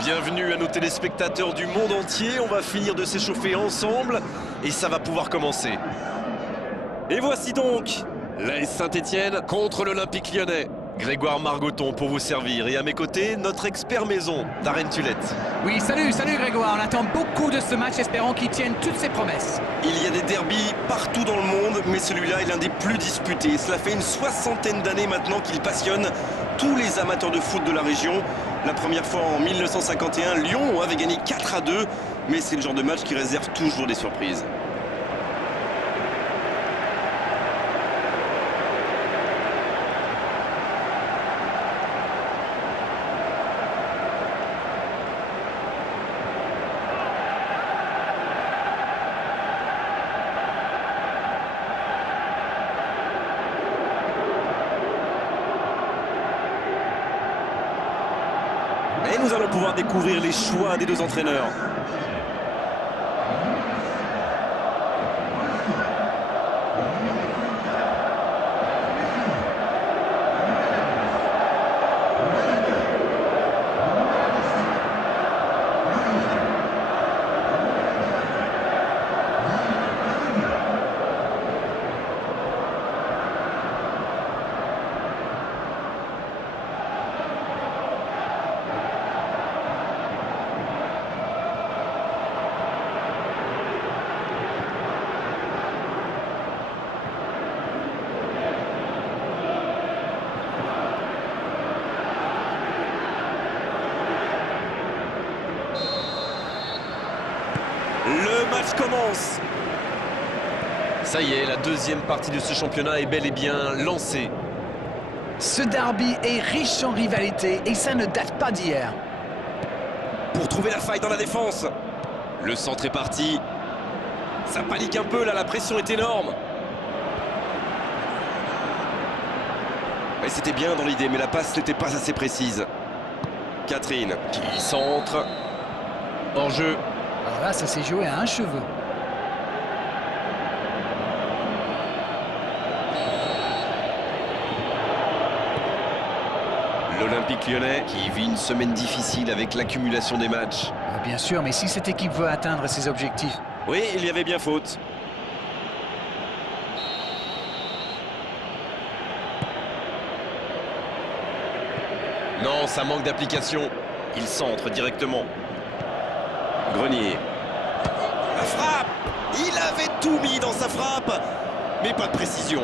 Bienvenue à nos téléspectateurs du monde entier. On va finir de s'échauffer ensemble et ça va pouvoir commencer. Et voici donc l'AS Saint-Etienne contre l'Olympique Lyonnais. Grégoire Margoton pour vous servir. Et à mes côtés, notre expert maison, Darren Tulette. Oui, salut Grégoire. On attend beaucoup de ce match, espérons qu'il tienne toutes ses promesses. Il y a des derbys partout dans le monde, mais celui-là est l'un des plus disputés. Cela fait une 60aine d'années maintenant qu'il passionne tous les amateurs de foot de la région. La première fois en 1951, Lyon avait gagné 4-2, mais c'est le genre de match qui réserve toujours des surprises. Et nous allons pouvoir découvrir les choix des deux entraîneurs. Le match commence. Ça y est, la deuxième partie de ce championnat est bel et bien lancée. Ce derby est riche en rivalité et ça ne date pas d'hier. Pour trouver la faille dans la défense. Le centre est parti. Ça panique un peu là, la pression est énorme. Et c'était bien dans l'idée, mais la passe n'était pas assez précise. Catherine qui centre. Hors jeu. Alors là, ça s'est joué à un cheveu. L'Olympique Lyonnais qui vit une semaine difficile avec l'accumulation des matchs. Bien sûr, mais si cette équipe veut atteindre ses objectifs... Oui, il y avait bien faute. Non, ça manque d'application. Il centre directement. Grenier. La frappe! Il avait tout mis dans sa frappe, mais pas de précision.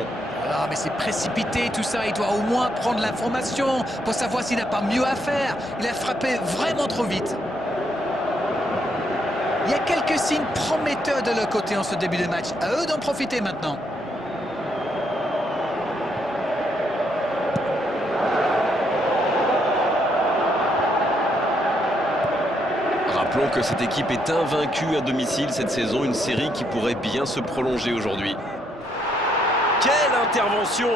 Ah, mais c'est précipité tout ça, il doit au moins prendre l'information pour savoir s'il n'a pas mieux à faire. Il a frappé vraiment trop vite. Il y a quelques signes prometteurs de leur côté en ce début de match. À eux d'en profiter maintenant. Rappelons que cette équipe est invaincue à domicile cette saison, une série qui pourrait bien se prolonger aujourd'hui. Quelle intervention!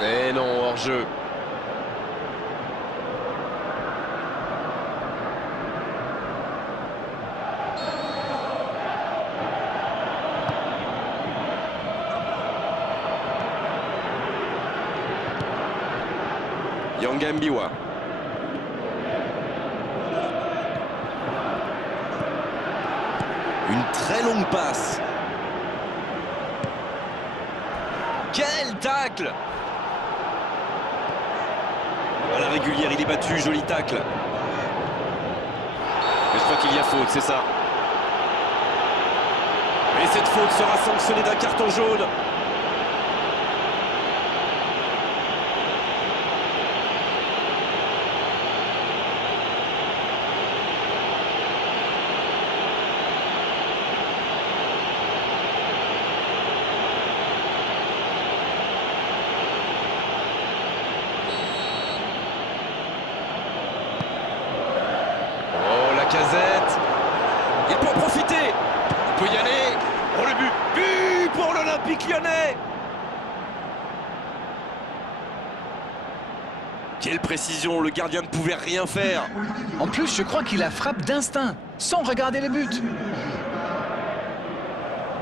Mais non, hors-jeu. Yanga Mbiwa. Une très longue passe. Quel tacle! À la régulière, il est battu, joli tacle. Mais je crois qu'il y a faute, c'est ça. Et cette faute sera sanctionnée d'un carton jaune. Lacazette, il peut en profiter, il peut y aller, oh le but pour l'Olympique Lyonnais. Quelle précision, le gardien ne pouvait rien faire. En plus, je crois qu'il a frappe d'instinct, sans regarder le but.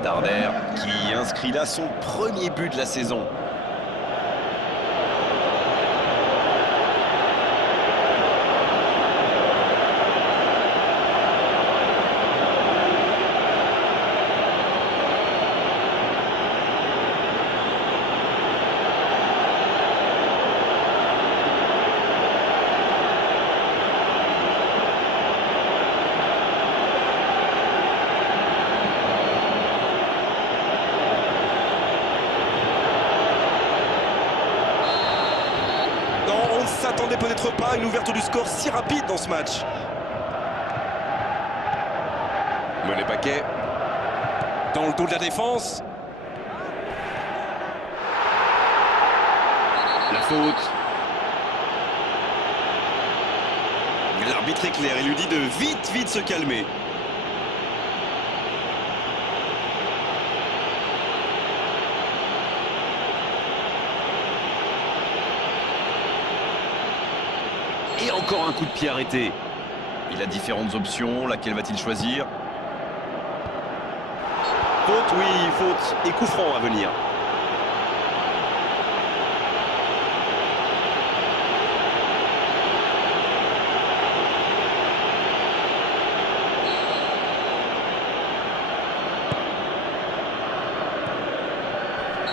Darder qui inscrit là son premier but de la saison. peut-être pas une ouverture du score si rapide dans ce match. Mené Paquet. Dans le dos de la défense. La faute. L'arbitre est clair, il lui dit de vite se calmer. Et encore un coup de pied arrêté. Il a différentes options, laquelle va-t-il choisir? Faute, oui, faute. Et coup franc à venir.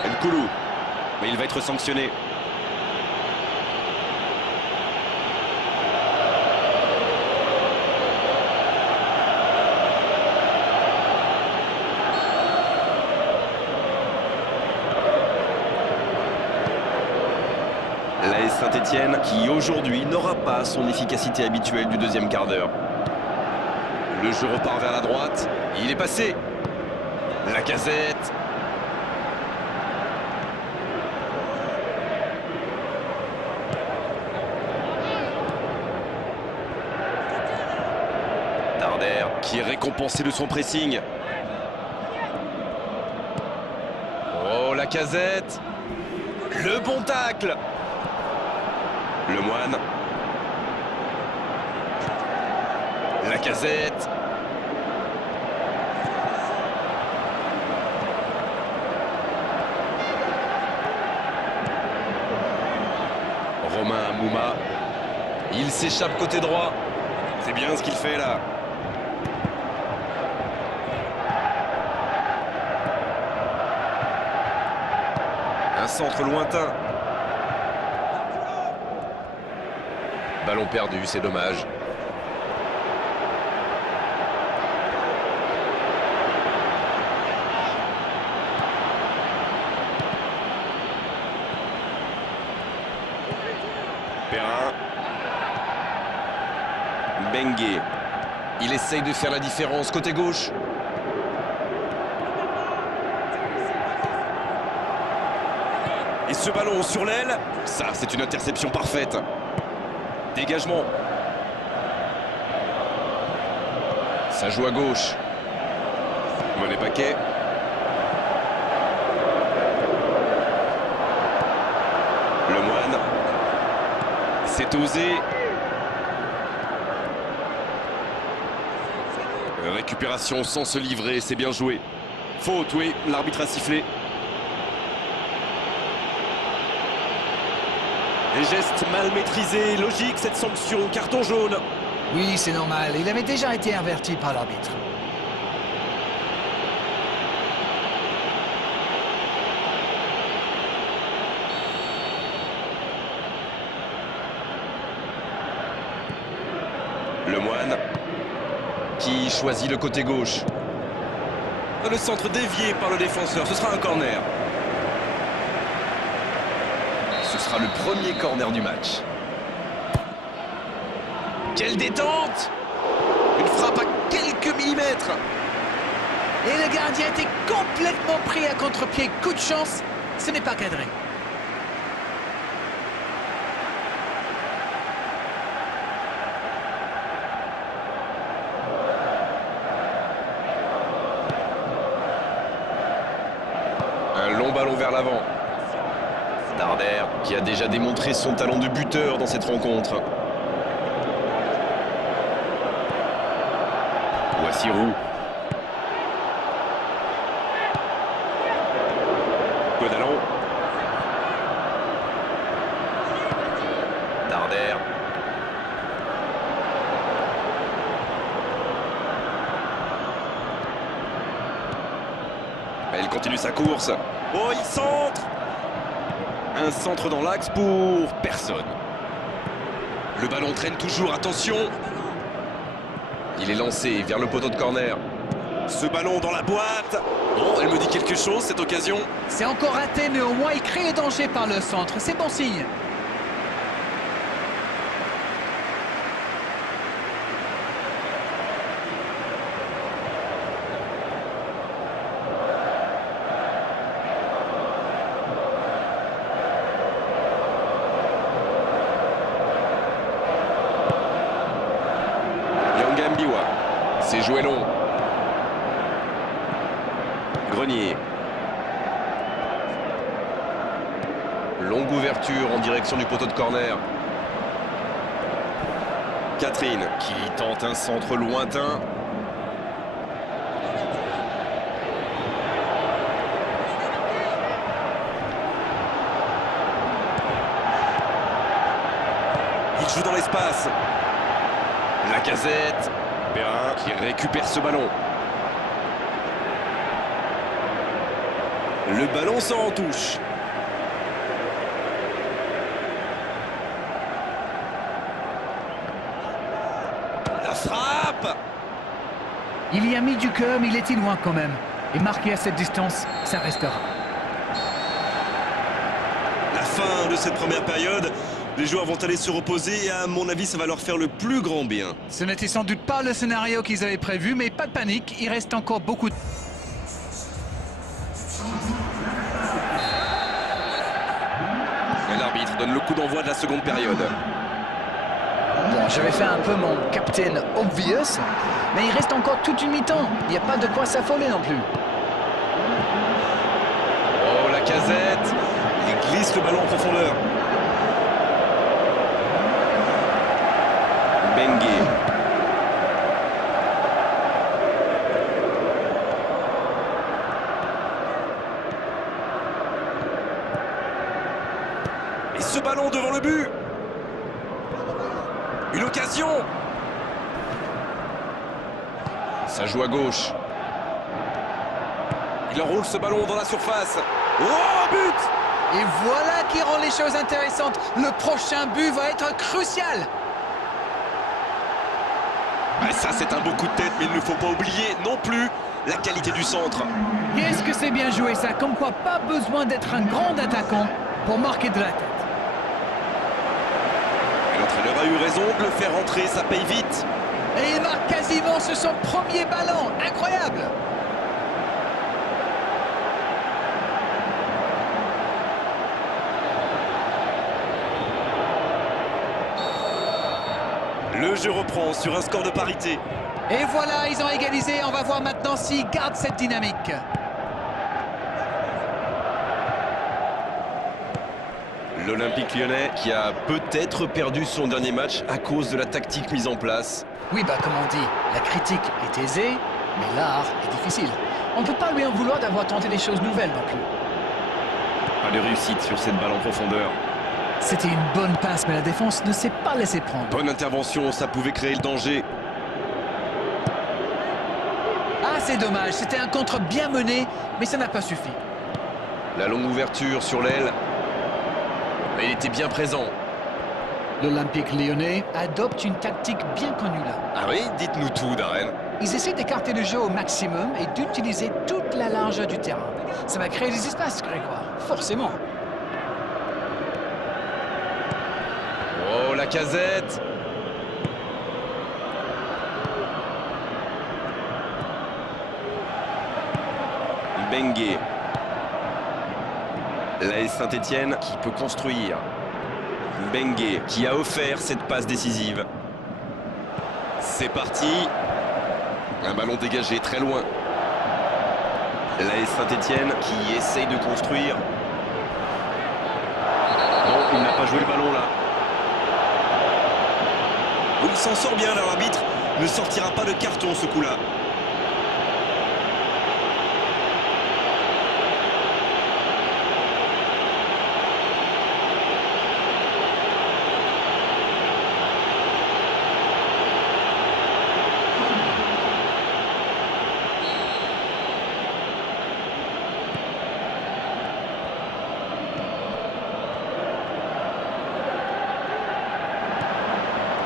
Nkoulou. Mais il va être sanctionné. L'AS Saint-Etienne qui aujourd'hui n'aura pas son efficacité habituelle du deuxième quart d'heure. Le jeu repart vers la droite. Il est passé. Lacazette. Darder qui est récompensé de son pressing. Oh, Lacazette. Le bon tacle. Lemoine. Lacazette. Romain Mouma. Il s'échappe côté droit. C'est bien ce qu'il fait là. Un centre lointain. Ballon perdu, c'est dommage. Perrin. Bengué. Il essaye de faire la différence côté gauche. Et ce ballon sur l'aile, ça c'est une interception parfaite. Dégagement. Ça joue à gauche. Mené Paquet. Lemoine. C'est osé. Récupération sans se livrer, c'est bien joué. Faute, oui, l'arbitre a sifflé. Les gestes mal maîtrisés, logique cette sanction, carton jaune. Oui, c'est normal. Il avait déjà été averti par l'arbitre. Lemoine qui choisit le côté gauche. Le centre dévié par le défenseur, ce sera un corner. Ce sera le premier corner du match. Quelle détente! Une frappe à quelques millimètres. Et le gardien était complètement pris à contre-pied. Coup de chance, ce n'est pas cadré. Un long ballon vers l'avant. Darder qui a déjà démontré son talent de buteur dans cette rencontre. Voici Roux. Godalon. Darder. Il continue sa course. Oh, il centre. Un centre dans l'axe pour personne. Le ballon traîne toujours, attention. Il est lancé vers le poteau de corner. Ce ballon dans la boîte. Bon, elle me dit quelque chose, cette occasion. C'est encore raté, mais au moins il crée le danger par le centre. C'est bon signe. C'est joué long. Grenier. Longue ouverture en direction du poteau de corner. Catherine qui tente un centre lointain. Il joue dans l'espace. Lacazette. Perrin qui récupère ce ballon. Le ballon sort en touche. La frappe. Il y a mis du cœur, mais il était loin quand même. Et marqué à cette distance, ça restera. La fin de cette première période, les joueurs vont aller se reposer et à mon avis, ça va leur faire le plus grand bien. Ce n'était sans doute pas le scénario qu'ils avaient prévu, mais pas de panique, il reste encore beaucoup de... Et l'arbitre donne le coup d'envoi de la seconde période. Bon, j'avais fait un peu mon captain obvious, mais il reste encore toute une mi-temps. Il n'y a pas de quoi s'affoler non plus. Oh, Lacazette. Il glisse le ballon en profondeur. Bengue. Et ce ballon devant le but. Une occasion. Ça joue à gauche. Il enroule ce ballon dans la surface. Oh, but! Et voilà qui rend les choses intéressantes. Le prochain but va être crucial. Ah, ça, c'est un beau coup de tête, mais il ne faut pas oublier non plus la qualité du centre. Qu'est-ce que c'est bien joué ça. Comme quoi, pas besoin d'être un grand attaquant pour marquer de la tête. Et l'entraîneur a eu raison de le faire rentrer, ça paye vite. Et il marque quasiment sur son premier ballon. Incroyable. Le jeu reprend sur un score de parité. Et voilà, ils ont égalisé. On va voir maintenant s'ils gardent cette dynamique. L'Olympique Lyonnais qui a peut-être perdu son dernier match à cause de la tactique mise en place. Oui, bah comme on dit, la critique est aisée, mais l'art est difficile. On ne peut pas lui en vouloir d'avoir tenté des choses nouvelles non plus. Pas de réussite sur cette balle en profondeur. C'était une bonne passe, mais la défense ne s'est pas laissée prendre. Bonne intervention, ça pouvait créer le danger. Ah, c'est dommage, c'était un contre bien mené, mais ça n'a pas suffi. La longue ouverture sur l'aile. Mais il était bien présent. L'Olympique lyonnais adopte une tactique bien connue là. Ah oui, dites-nous tout, Darren. Ils essaient d'écarter le jeu au maximum et d'utiliser toute la largeur du terrain. Ça va créer des espaces, Grégoire, forcément. Oh, Lacazette. Bengue. L'AS Saint-Etienne qui peut construire. Bengue qui a offert cette passe décisive. C'est parti. Un ballon dégagé très loin. L'AS Saint-Etienne qui essaye de construire. Non, il n'a pas joué le ballon là. Il s'en sort bien, l'arbitre ne sortira pas de carton ce coup-là.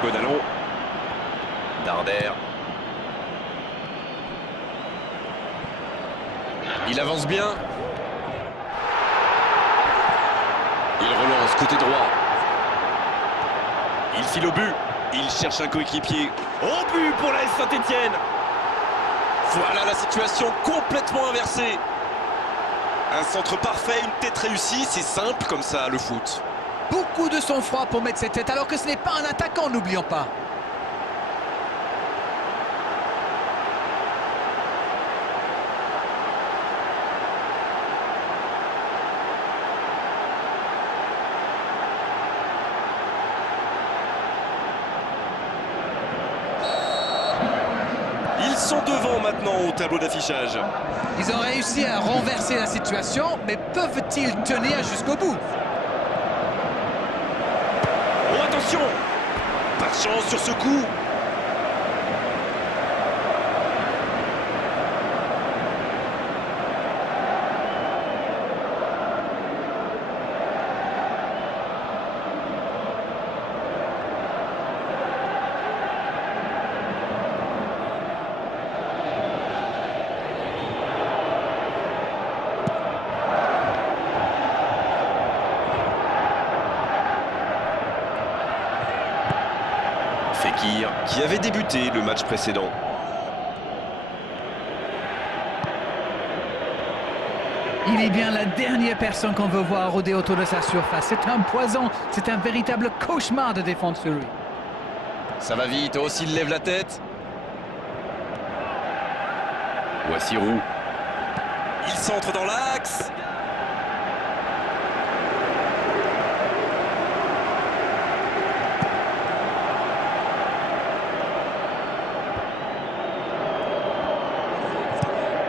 Godalon. Darder. Il avance bien. Il relance côté droit. Il file au but. Il cherche un coéquipier. Au but pour la Saint-Etienne. Voilà la situation complètement inversée. Un centre parfait, une tête réussie. C'est simple comme ça, le foot. Beaucoup de sang-froid pour mettre cette tête, alors que ce n'est pas un attaquant, n'oublions pas. sont devant maintenant au tableau d'affichage. Ils ont réussi à renverser la situation, mais peuvent-ils tenir jusqu'au bout? Oh, attention! Pas de chance sur ce coup. Fekir, qui avait débuté le match précédent. Il est bien la dernière personne qu'on veut voir rôder autour de sa surface. C'est un poison, c'est un véritable cauchemar de défendre sur lui. Ça va vite, aussi il lève la tête. Voici Roux. Il centre dans l'axe.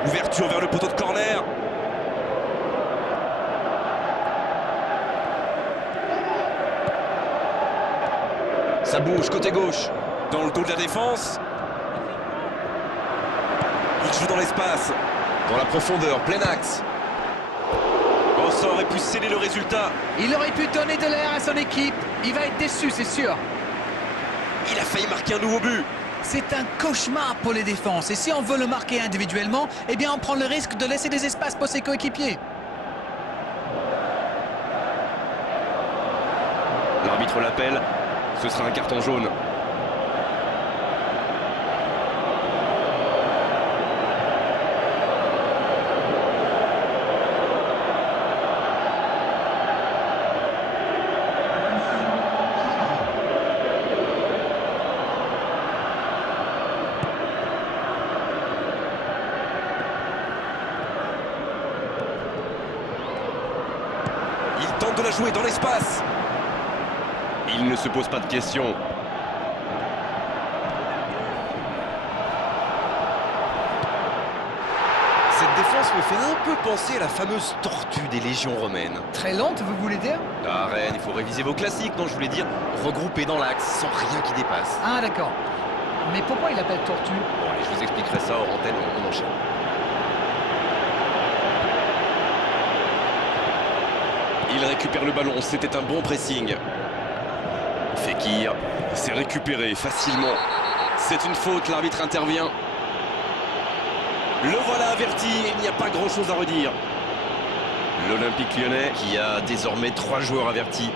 Ouverture vers le poteau de corner. Ça bouge, côté gauche. Dans le dos de la défense. Il joue dans l'espace. Dans la profondeur, plein axe. Oh, ça aurait pu sceller le résultat. Il aurait pu donner de l'air à son équipe. Il va être déçu, c'est sûr. Il a failli marquer un nouveau but. C'est un cauchemar pour les défenses. Et si on veut le marquer individuellement, eh bien on prend le risque de laisser des espaces pour ses coéquipiers. L'arbitre l'appelle. Ce sera un carton jaune. Il tente de la jouer dans l'espace. Il ne se pose pas de questions. Cette défense me fait un peu penser à la fameuse tortue des légions romaines. Très lente, vous voulez dire? Ah, Rennes, il faut réviser vos classiques. Non, je voulais dire regrouper dans l'axe, sans rien qui dépasse. Ah d'accord. Mais pourquoi il appelle tortue? Bon, allez, je vous expliquerai ça hors antenne, on enchaîne. Il récupère le ballon, c'était un bon pressing. Fekir s'est récupéré facilement. C'est une faute, l'arbitre intervient. Le voilà averti, il n'y a pas grand-chose à redire. L'Olympique Lyonnais qui a désormais 3 joueurs avertis.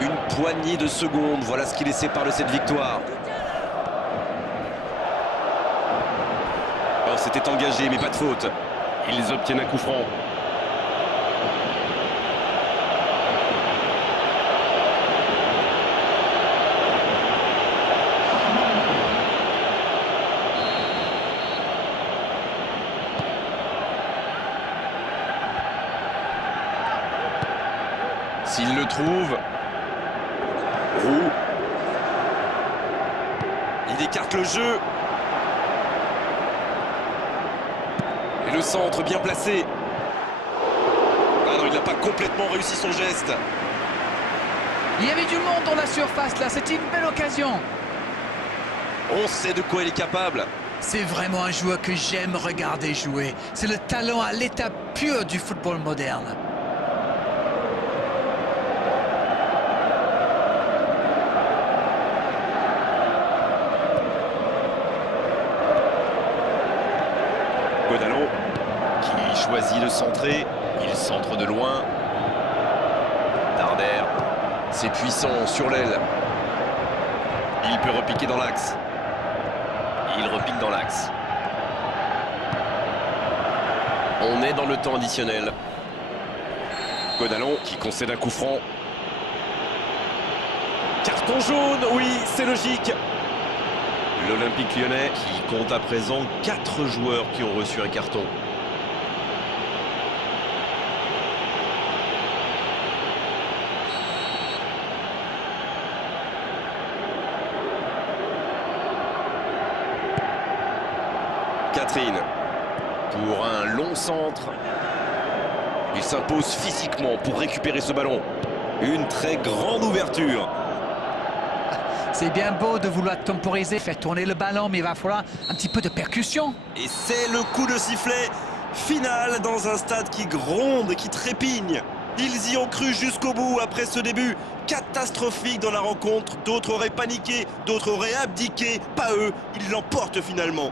Une poignée de secondes, voilà ce qui les sépare de cette victoire. Oh, c'était engagé, mais pas de faute. Ils obtiennent un coup franc. S'il le trouve, Roux. Il écarte le jeu. Et le centre bien placé. Ah non, il n'a pas complètement réussi son geste. Il y avait du monde dans la surface là, c'était une belle occasion. On sait de quoi il est capable. C'est vraiment un joueur que j'aime regarder jouer. C'est le talent à l'état pur du football moderne. Godalon. qui choisit de centrer. Il centre de loin. Darder, c'est puissant sur l'aile. Il peut repiquer dans l'axe. Il repique dans l'axe. On est dans le temps additionnel. Godalon Qui concède un coup franc. Carton jaune, oui, c'est logique. L'Olympique Lyonnais qui compte à présent 4 joueurs qui ont reçu un carton. Catherine pour un long centre. Il s'impose physiquement pour récupérer ce ballon. Une très grande ouverture. C'est bien beau de vouloir temporiser, faire tourner le ballon, mais il va falloir un petit peu de percussion. Et c'est le coup de sifflet final dans un stade qui gronde, qui trépigne. Ils y ont cru jusqu'au bout après ce début catastrophique dans la rencontre. D'autres auraient paniqué, d'autres auraient abdiqué. Pas eux, ils l'emportent finalement.